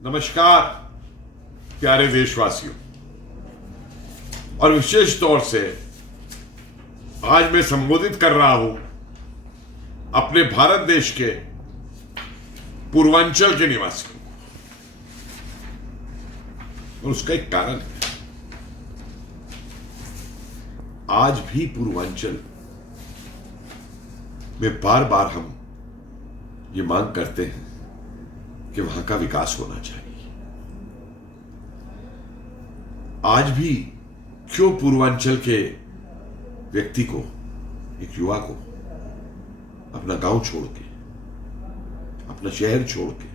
नमस्कार प्यारे देशवासियों, और विशेष तौर से आज मैं संबोधित कर रहा हूं अपने भारत देश के पूर्वांचल के निवासियों को। और उसका एक कारण है। आज भी पूर्वांचल में बार बार हम ये मांग करते हैं कि वहां का विकास होना चाहिए। आज भी क्यों पूर्वांचल के व्यक्ति को, एक युवा को अपना गांव छोड़ के, अपना शहर छोड़ के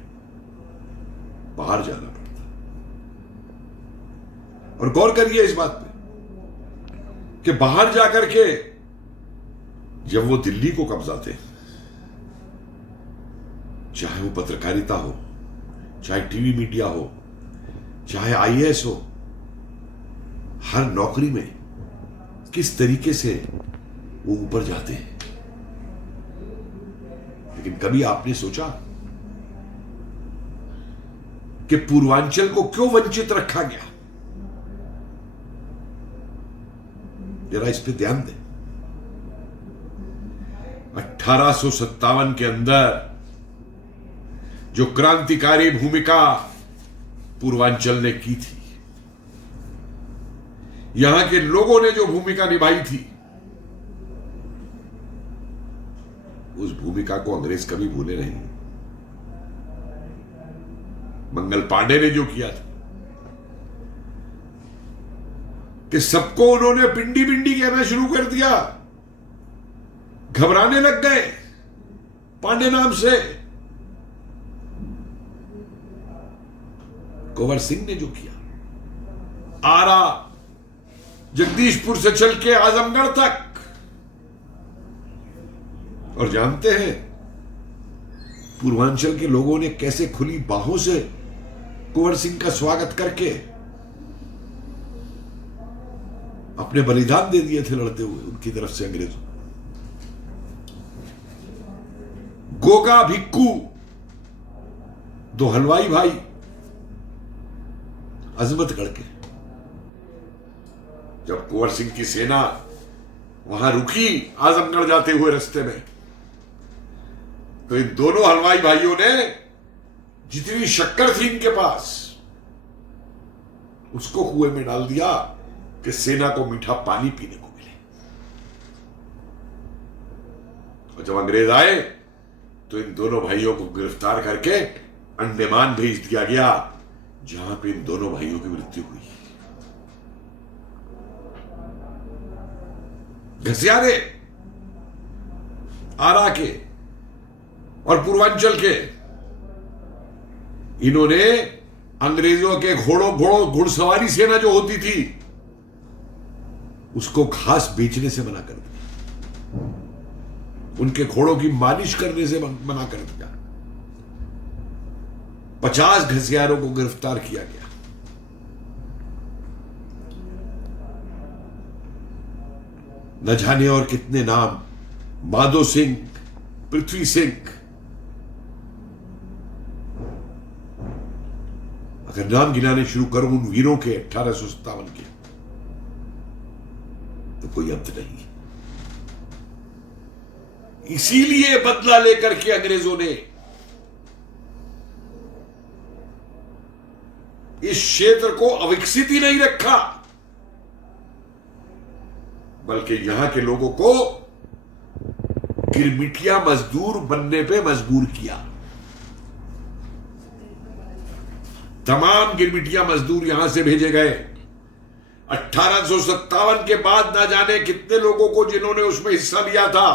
बाहर जाना पड़ता? और गौर करिए इस बात पे कि बाहर जाकर के जब वो दिल्ली को कब्जाते हैं, चाहे वो पत्रकारिता हो, चाहे टीवी मीडिया हो, चाहे आईएएस हो, हर नौकरी में किस तरीके से वो ऊपर जाते हैं। लेकिन कभी आपने सोचा कि पूर्वांचल को क्यों वंचित रखा गया? जरा इस पे ध्यान दें। 1857 के अंदर जो क्रांतिकारी भूमिका पूर्वांचल ने की थी, यहां के लोगों ने जो भूमिका निभाई थी, उस भूमिका को अंग्रेज कभी भूले नहीं। मंगल पांडे ने जो किया था कि सबको उन्होंने पिंडी पिंडी कहना शुरू कर दिया, घबराने लग गए पांडे नाम से। कुंवर सिंह ने जो किया, आरा जगदीशपुर से चल के आजमगढ़ तक, और जानते हैं पूर्वांचल के लोगों ने कैसे खुली बाहों से कुंवर सिंह का स्वागत करके अपने बलिदान दे दिए थे लड़ते हुए उनकी तरफ से अंग्रेजों। गोगा भिक्कू, दो हलवाई भाई अजमतगढ़ के, जब कुंवर सिंह की सेना वहां रुकी आजमगढ़ जाते हुए रास्ते में, तो इन दोनों हलवाई भाइयों ने जितनी शक्कर थी इनके पास, उसको कुएं में डाल दिया कि सेना को मीठा पानी पीने को मिले। और जब अंग्रेज आए तो इन दोनों भाइयों को गिरफ्तार करके अंडमान भेज दिया गया, जहां पे इन दोनों भाइयों की मृत्यु हुई। घसियारे आरा के और पूर्वांचल के, इन्होंने अंग्रेजों के घुड़सवारी सेना जो होती थी, उसको घास बेचने से मना कर दिया, उनके घोड़ों की मालिश करने से मना कर दिया। 50 घसियारों को गिरफ्तार किया गया। न जाने और कितने नाम, माधो सिंह, पृथ्वी सिंह। अगर नाम गिनाने शुरू करूं उन वीरों के 1857 के, तो कोई अंत नहीं। इसीलिए बदला लेकर के अंग्रेजों ने इस क्षेत्र को अविकसित ही नहीं रखा, बल्कि यहां के लोगों को गिरमिटिया मजदूर बनने पे मजबूर किया। तमाम गिरमिटिया मजदूर यहां से भेजे गए। 1857 के बाद ना जाने कितने लोगों को, जिन्होंने उसमें हिस्सा लिया था,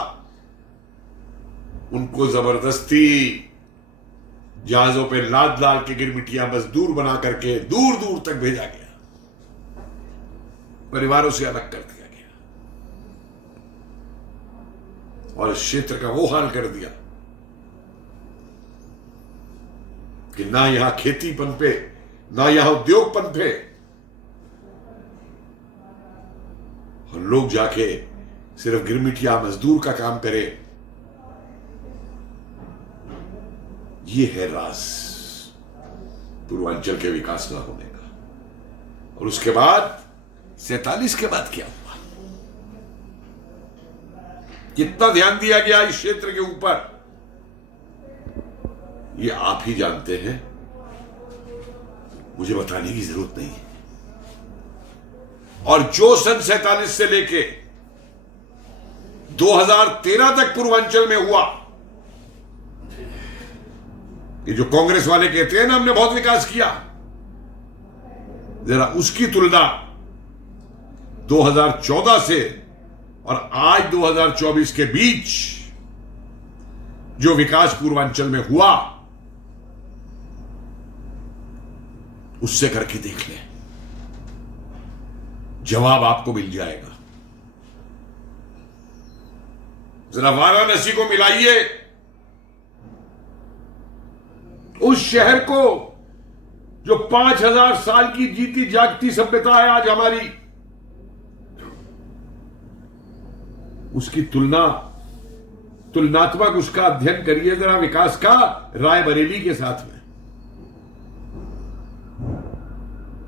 उनको जबरदस्ती जहाजों पे लाद लाद के गिरमिटिया मजदूर बना करके दूर दूर तक भेजा गया, परिवारों से अलग कर दिया गया, और इस क्षेत्र का वो हाल कर दिया कि ना यहां खेती पनपे, ना यहां उद्योग पनपे, और लोग जाके सिर्फ गिरमिटिया मजदूर का काम करे। ये है राज। पूर्वांचल के विकास ना होने का। और उसके बाद 47 के बाद क्या हुआ, कितना ध्यान दिया गया इस क्षेत्र के ऊपर, ये आप ही जानते हैं, मुझे बताने की जरूरत नहीं है। और जो सन 47 से लेके 2013 तक पूर्वांचल में हुआ, ये जो कांग्रेस वाले कहते हैं ना हमने बहुत विकास किया, जरा उसकी तुलना 2014 से और आज 2024 के बीच जो विकास पूर्वांचल में हुआ उससे करके देख लें, जवाब आपको मिल जाएगा। जरा वाराणसी को मिलाइए, उस शहर को जो 5000 साल की जीती जागती सभ्यता है आज हमारी, उसकी तुलनात्मक उसका अध्ययन करिए जरा विकास का रायबरेली के साथ में।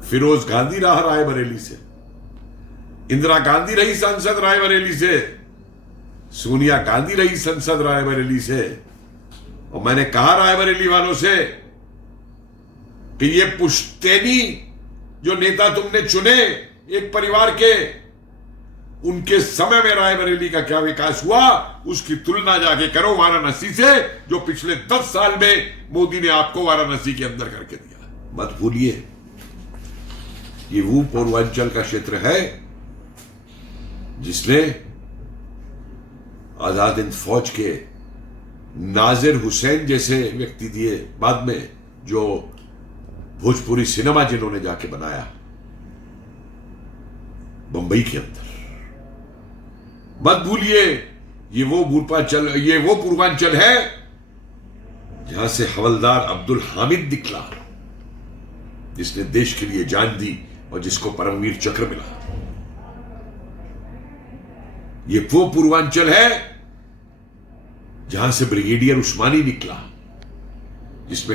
फिरोज गांधी रहा रायबरेली से, इंदिरा गांधी रही सांसद रायबरेली से, सोनिया गांधी रही संसद रायबरेली से। और मैंने कहा रायबरेली वालों से कि ये पुश्तैनी जो नेता तुमने चुने एक परिवार के, उनके समय में रायबरेली का क्या विकास हुआ उसकी तुलना जाके करो वाराणसी से, जो पिछले 10 साल में मोदी ने आपको वाराणसी के अंदर करके दिया। मत भूलिए, ये वो पूर्वांचल का क्षेत्र है जिसने आजाद हिंद फौज के नाजिर हुसैन जैसे व्यक्ति दिए, बाद में जो भोजपुरी सिनेमा जिन्होंने जाके बनाया बंबई के अंदर। मत भूलिए, ये वो पूर्वांचल है जहां से हवलदार अब्दुल हामिद निकला, जिसने देश के लिए जान दी और जिसको परमवीर चक्र मिला। ये वो पूर्वांचल है जहां से ब्रिगेडियर उस्मानी निकला, जिसने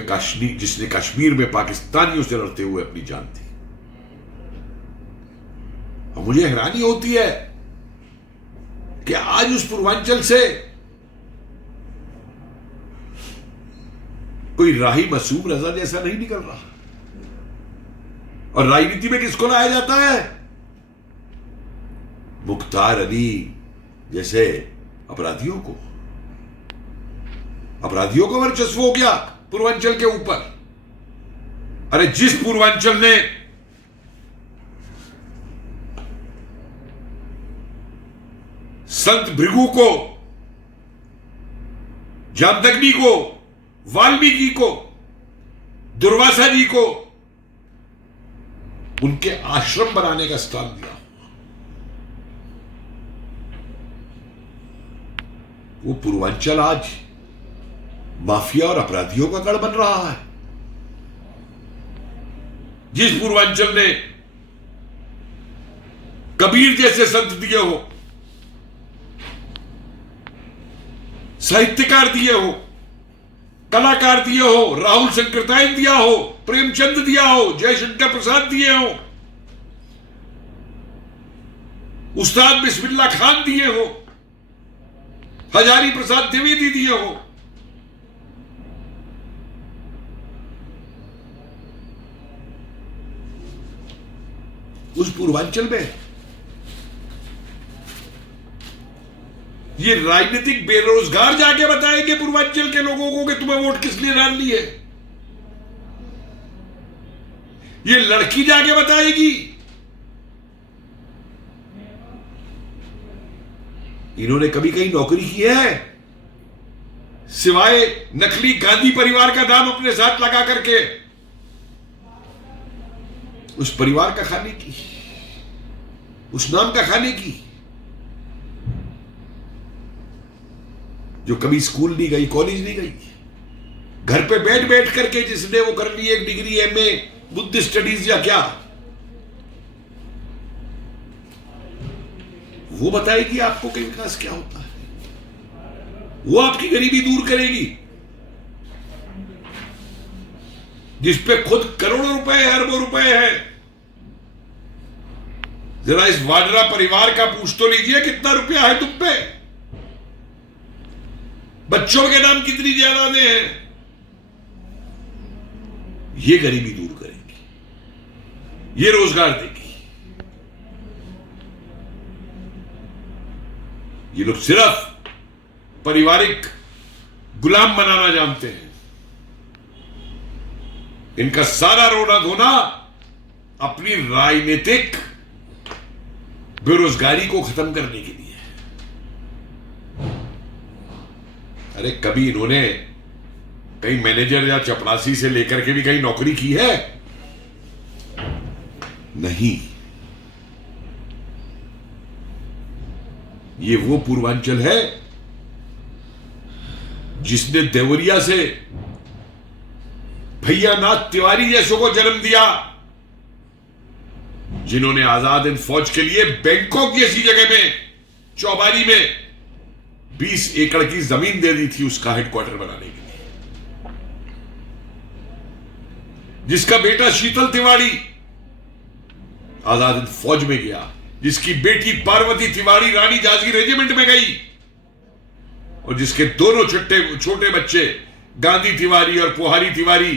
कश्मीर में पाकिस्तानियों से लड़ते हुए अपनी जान दी। और मुझे हैरानी होती है कि आज उस पूर्वांचल से कोई राही मासूम रजा जैसा नहीं निकल रहा। और राजनीति में किसको लाया जाता है? मुख्तार अली जैसे अपराधियों को वर्चस्व हो गया पूर्वांचल के ऊपर। अरे जिस पूर्वांचल ने संत भृगु को, जामदग्नि को, वाल्मीकि को, दुर्वासा जी को उनके आश्रम बनाने का स्थान दिया, वो पूर्वांचल आज माफिया और अपराधियों का गढ़ बन रहा है। जिस पूर्वांचल ने कबीर जैसे संत दिए हो, साहित्यकार दिए हो, कलाकार दिए हो, राहुल शंकरतायन दिया हो, प्रेमचंद दिया हो, जयशंकर प्रसाद दिए हो, उस्ताद बिस्मिल्लाह खान दिए हो, हजारी प्रसाद द्विवेदी दिए हो, उस पूर्वांचल में ये राजनीतिक बेरोजगार जाके बताएंगे पूर्वांचल के लोगों को कि तुम्हें वोट किस लिए डालनी है। ये लड़की जाके बताएगी, इन्होंने कभी कहीं नौकरी की है सिवाय नकली गांधी परिवार का नाम अपने साथ लगा करके उस परिवार का खाने की, उस नाम का खाने की, जो कभी स्कूल नहीं गई, कॉलेज नहीं गई, घर पे बैठ बैठ करके जिसने वो कर ली एक डिग्री एमए बुद्ध स्टडीज या क्या, वो बताएगी आपको कि विकास क्या होता है, वो आपकी गरीबी दूर करेगी। जिसपे खुद करोड़ों रुपए अरबों रुपए है। जरा इस वाड्रा परिवार का पूछ तो लीजिए कितना रुपया है तुम पे। बच्चों के नाम कितनी जायदादें हैं। ये गरीबी दूर करेगी, ये रोजगार देगी। ये लोग सिर्फ पारिवारिक गुलाम बनाना जानते हैं। इनका सारा रोना धोना अपनी राजनीतिक बेरोजगारी को खत्म करने के लिए। अरे कभी इन्होंने कहीं मैनेजर या चपरासी से लेकर के भी कहीं नौकरी की है? नहीं। ये वो पूर्वांचल है जिसने देवरिया से भैयानाथ तिवारी जैसों को जन्म दिया, जिन्होंने आजाद हिंद फौज के लिए बैंकॉक जैसी जगह में चौबारी में 20 एकड़ की जमीन दे दी थी उसका हेडक्वार्टर बनाने के लिए। जिसका बेटा शीतल तिवारी आजाद हिंद फौज में गया, जिसकी बेटी पार्वती तिवारी रानी झांसी रेजिमेंट में गई, और जिसके दोनों छोटे बच्चे गांधी तिवारी और पोहारी तिवारी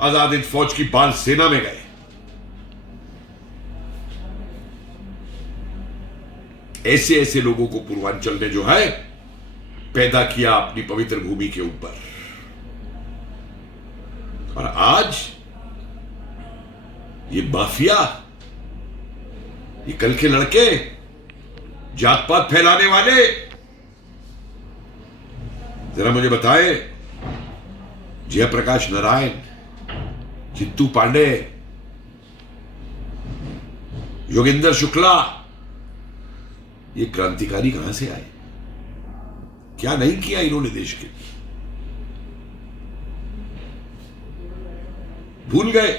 आजाद हिंद फौज की बाल सेना में गए। ऐसे ऐसे लोगों को पूर्वांचल ने जो है पैदा किया अपनी पवित्र भूमि के ऊपर। और आज ये माफिया, ये कल के लड़के, जात पात फैलाने वाले, जरा मुझे बताए, जयप्रकाश नारायण, चित्तू पांडे, योगेंद्र शुक्ला, ये क्रांतिकारी कहां से आए? क्या नहीं किया इन्होंने देश के लिए? भूल गए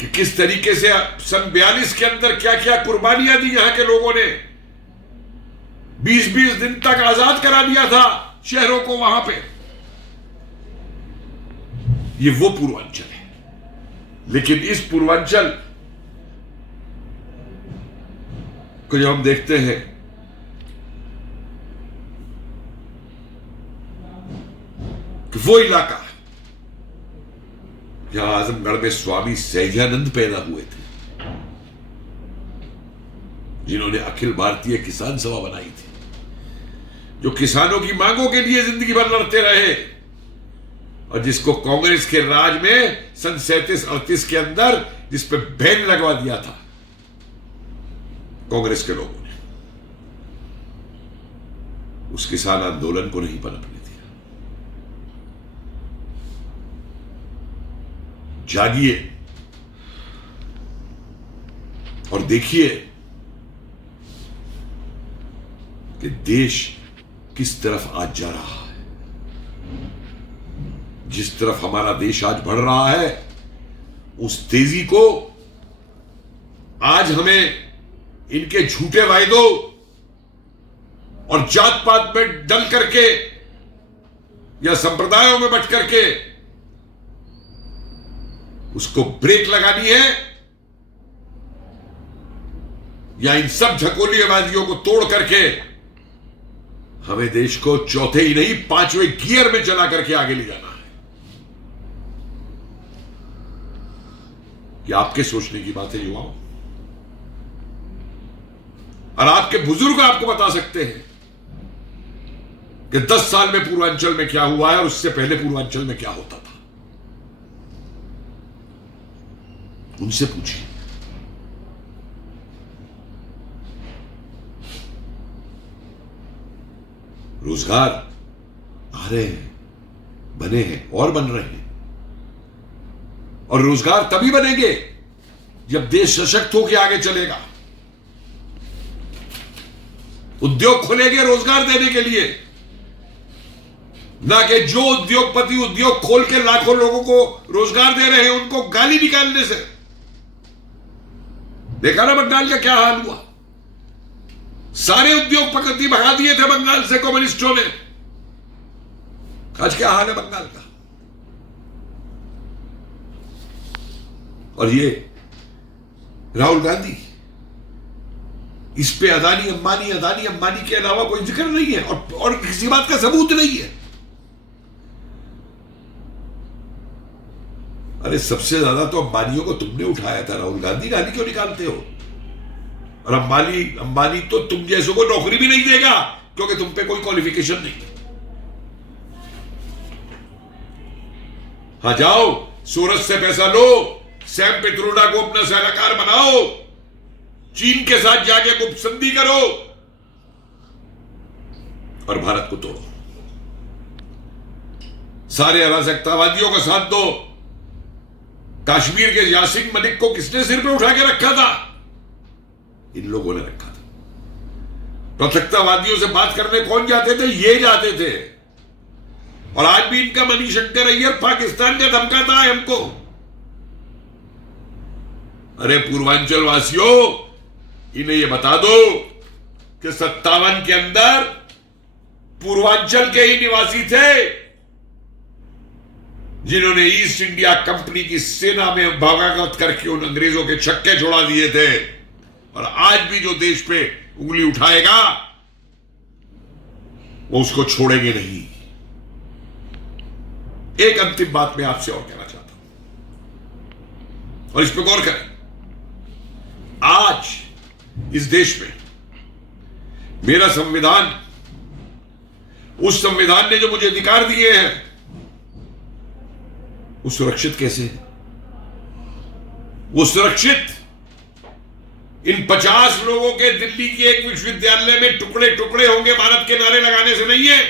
कि किस तरीके से सन 42 के अंदर क्या क्या कुर्बानियां दी यहां के लोगों ने। 20-20 दिन तक आजाद करा दिया था शहरों को वहां पे। ये वो पूर्वांचल है। लेकिन इस पूर्वांचल को जब हम देखते हैं कि वो इलाका जहां आजमगढ़ में स्वामी सहजानंद पैदा हुए थे, जिन्होंने अखिल भारतीय किसान सभा बनाई थी, जो किसानों की मांगों के लिए जिंदगी भर लड़ते रहे, और जिसको कांग्रेस के राज में सन 37-38 के अंदर जिस पे बैन लगवा दिया था कांग्रेस के लोगों ने, उस किसान आंदोलन को नहीं पनपने दिया। जागिए और देखिए कि देश किस तरफ आज जा रहा है। जिस तरफ हमारा देश आज बढ़ रहा है, उस तेजी को आज हमें इनके झूठे वायदों और जात पात में डल करके या संप्रदायों में बट करके उसको ब्रेक लगानी है, या इन सब झकोलियाबाजियों को तोड़ करके हमें देश को चौथे ही नहीं 5वें गियर में चला करके आगे ले जाना है। ये आपके सोचने की बात है युवाओं, और आपके बुजुर्ग आपको बता सकते हैं कि 10 साल में पूर्वांचल में क्या हुआ है और उससे पहले पूर्वांचल में क्या होता था। उनसे पूछिए। रोजगार आ रहे हैं, बने हैं और बन रहे हैं, और रोजगार तभी बनेंगे जब देश सशक्त होकर आगे चलेगा। उद्योग खुलेंगे रोजगार देने के लिए, ना कि जो उद्योगपति उद्योग खोल के लाखों लोगों को रोजगार दे रहे हैं उनको गाली निकालने से। देखा ना बंगाल का क्या हाल हुआ? सारे उद्योगपति भगा दिए थे बंगाल से कम्युनिस्टों ने। आज क्या हाल है बंगाल का? और ये राहुल गांधी, इस पे अदानी अंबानी के अलावा कोई जिक्र नहीं है और किसी बात का सबूत नहीं है। अरे सबसे ज्यादा तो अंबानियों को तुमने उठाया था, राहुल गांधी क्यों निकालते हो? और अंबानी तो तुम जैसों को नौकरी भी नहीं देगा क्योंकि तुम पे कोई क्वालिफिकेशन नहीं। हाँ जाओ, सूरज से पैसा लो, सैम पित्रोडा को अपना सलाहकार बनाओ, चीन के साथ जाके गुप्त संधि करो और भारत को तोड़ो। सारे अराजकतावादियों का साथ दो। कश्मीर के यासीन मलिक को किसने सिर पे उठा के रखा था? इन लोगों ने रखा था। पृथकतावादियों से बात करने कौन जाते थे? ये जाते थे। और आज भी इनका मणिशंकर अय्यर पाकिस्तान का धमकाता है हमको। अरे पूर्वांचल वासियों, इन्हें ये बता दो कि 57 के अंदर पूर्वांचल के ही निवासी थे जिन्होंने ईस्ट इंडिया कंपनी की सेना में बगावत करके उन अंग्रेजों के छक्के छोड़ा दिए थे। और आज भी जो देश पे उंगली उठाएगा वो उसको छोड़ेंगे नहीं। एक अंतिम बात मैं आपसे और कहना चाहता हूं और इस पर गौर करें। आज इस देश में मेरा संविधान, उस संविधान ने जो मुझे अधिकार दिए हैं, वो सुरक्षित कैसे है? वो सुरक्षित इन 50 लोगों के दिल्ली के एक विश्वविद्यालय में टुकड़े टुकड़े होंगे भारत के नारे लगाने से नहीं है।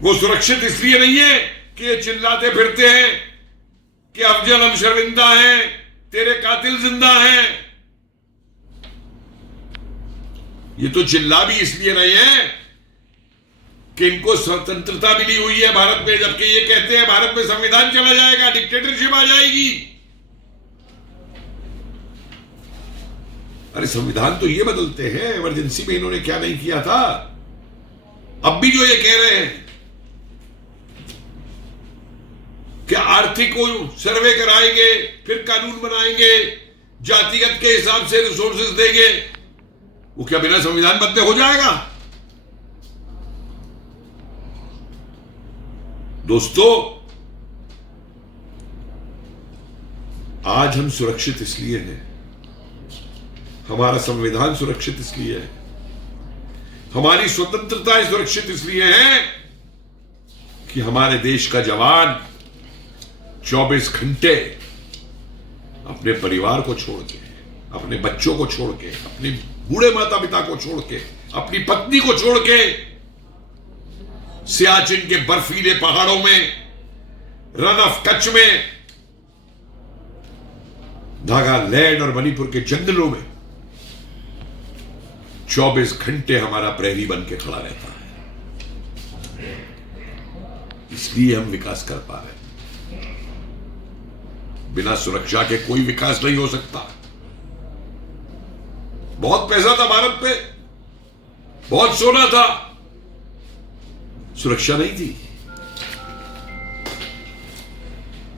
वो सुरक्षित इसलिए नहीं है कि ये चिल्लाते फिरते हैं कि अफजल हम शर्मिंदा हैं, तेरे कातिल जिंदा हैं। ये तो चिल्ला भी इसलिए नहीं है कि इनको स्वतंत्रता मिली हुई है भारत में, जबकि ये कहते हैं भारत में संविधान चला जाएगा, डिक्टेटरशिप आ जाएगी। अरे संविधान तो ये बदलते हैं, इमरजेंसी में इन्होंने क्या नहीं किया था। अब भी जो ये कह रहे हैं कि आर्थिक को सर्वे कराएंगे, फिर कानून बनाएंगे, जातिगत के हिसाब से रिसोर्सेज देंगे, वो क्या बिना संविधान बदले हो जाएगा? दोस्तों, आज हम सुरक्षित इसलिए हैं, हमारा संविधान सुरक्षित इसलिए है, हमारी स्वतंत्रता सुरक्षित इसलिए है कि हमारे देश का जवान 24 घंटे अपने परिवार को छोड़ के, अपने बच्चों को छोड़ के, अपने बूढ़े माता पिता को छोड़ के, अपनी पत्नी को छोड़ के सियाचिन के बर्फीले पहाड़ों में, रन ऑफ कच्छ में, नागालैंड और मणिपुर के जंगलों में 24 घंटे हमारा प्रहरी बन के खड़ा रहता है। इसलिए हम विकास कर पा रहे हैं। बिना सुरक्षा के कोई विकास नहीं हो सकता। बहुत पैसा था भारत पे, बहुत सोना था, सुरक्षा नहीं थी,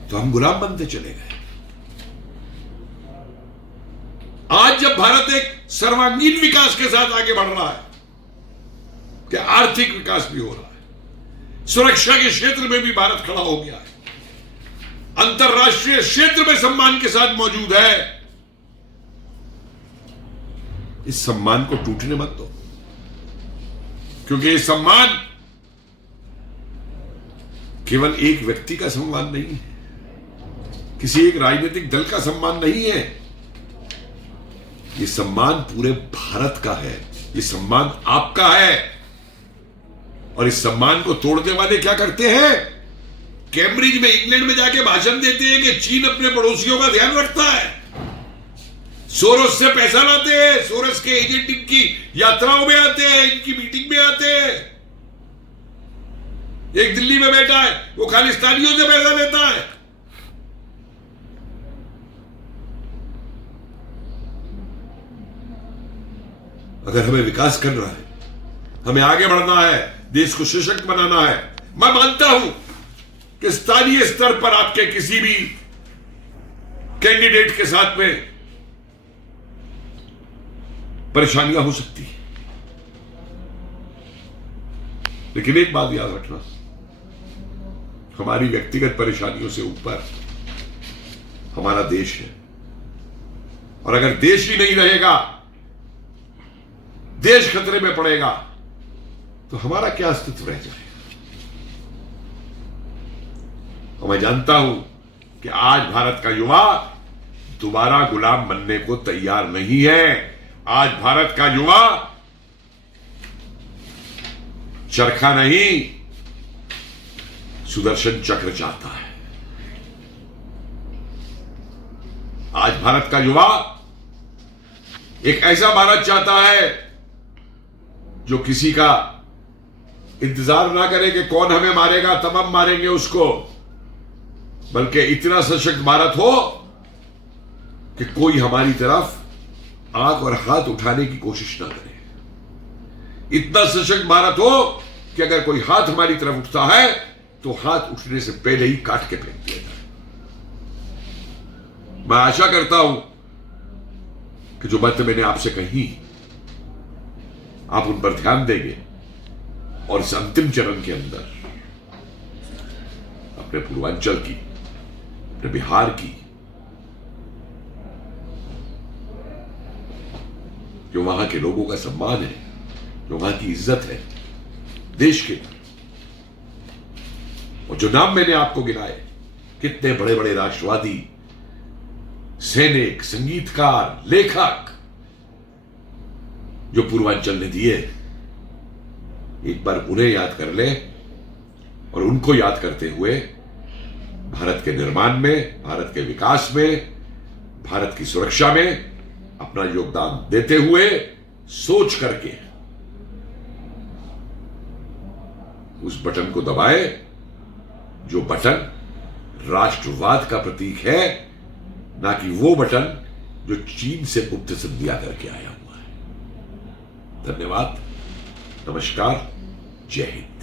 तो हम गुलाम बनते चले गए। आज जब भारत एक सर्वांगीण विकास के साथ आगे बढ़ रहा है, कि आर्थिक विकास भी हो रहा है, सुरक्षा के क्षेत्र में भी भारत खड़ा हो गया है, अंतरराष्ट्रीय क्षेत्र में सम्मान के साथ मौजूद है, इस सम्मान को टूटने मत दो। क्योंकि ये सम्मान केवल एक व्यक्ति का सम्मान नहीं है, किसी एक राजनीतिक दल का सम्मान नहीं है, ये सम्मान पूरे भारत का है, ये सम्मान आपका है। और इस सम्मान को तोड़ने वाले क्या करते हैं? कैम्ब्रिज में, इंग्लैंड में जाके भाषण देते हैं कि चीन अपने पड़ोसियों का ध्यान रखता है, सोरोस से पैसा लाते हैं, सोरोस के एजेंट इनकी यात्राओं में आते हैं, इनकी मीटिंग में आते हैं। एक दिल्ली में बैठा है, वो खालिस्तानियों से पैसा लेता है। अगर हमें विकास करना है, हमें आगे बढ़ना है, देश को सशक्त बनाना है, मैं मानता हूं कि स्थानीय स्तर पर आपके किसी भी कैंडिडेट के साथ में परेशानियां हो सकती है, लेकिन एक बात याद रखना, हमारी व्यक्तिगत परेशानियों से ऊपर हमारा देश है। और अगर देश ही नहीं रहेगा, देश खतरे में पड़ेगा, तो हमारा क्या अस्तित्व रह जाएगा। और मैं जानता हूं कि आज भारत का युवा दोबारा गुलाम बनने को तैयार नहीं है। आज भारत का युवा चरखा नहीं, सुदर्शन चक्र चाहता है। आज भारत का युवा एक ऐसा भारत चाहता है जो किसी का इंतजार ना करे कि कौन हमें मारेगा तब हम मारेंगे उसको, बल्कि इतना सशक्त भारत हो कि कोई हमारी तरफ आंख और हाथ उठाने की कोशिश ना करे। इतना सशक्त भारत हो कि अगर कोई हाथ हमारी तरफ उठता है तो हाथ उठने से पहले ही काट के फेंक दिया जाए। मैं आशा करता हूं कि जो बातें मैंने आपसे कही आप उन पर ध्यान देंगे और इस अंतिम चरण के अंदर अपने पूर्वांचल की, अपने बिहार की, जो वहां के लोगों का सम्मान है, जो वहां की इज्जत है देश के, और जो नाम मैंने आपको गिनाए, कितने बड़े बड़े राष्ट्रवादी, सैनिक, संगीतकार, लेखक जो पूर्वांचल ने दिए, एक बार उन्हें याद कर ले और उनको याद करते हुए भारत के निर्माण में, भारत के विकास में, भारत की सुरक्षा में अपना योगदान देते हुए सोच करके उस बटन को दबाए जो बटन राष्ट्रवाद का प्रतीक है, ना कि वो बटन जो चीन से गुप्त संधियां करके आया हुआ है। धन्यवाद, नमस्कार, जय हिंद।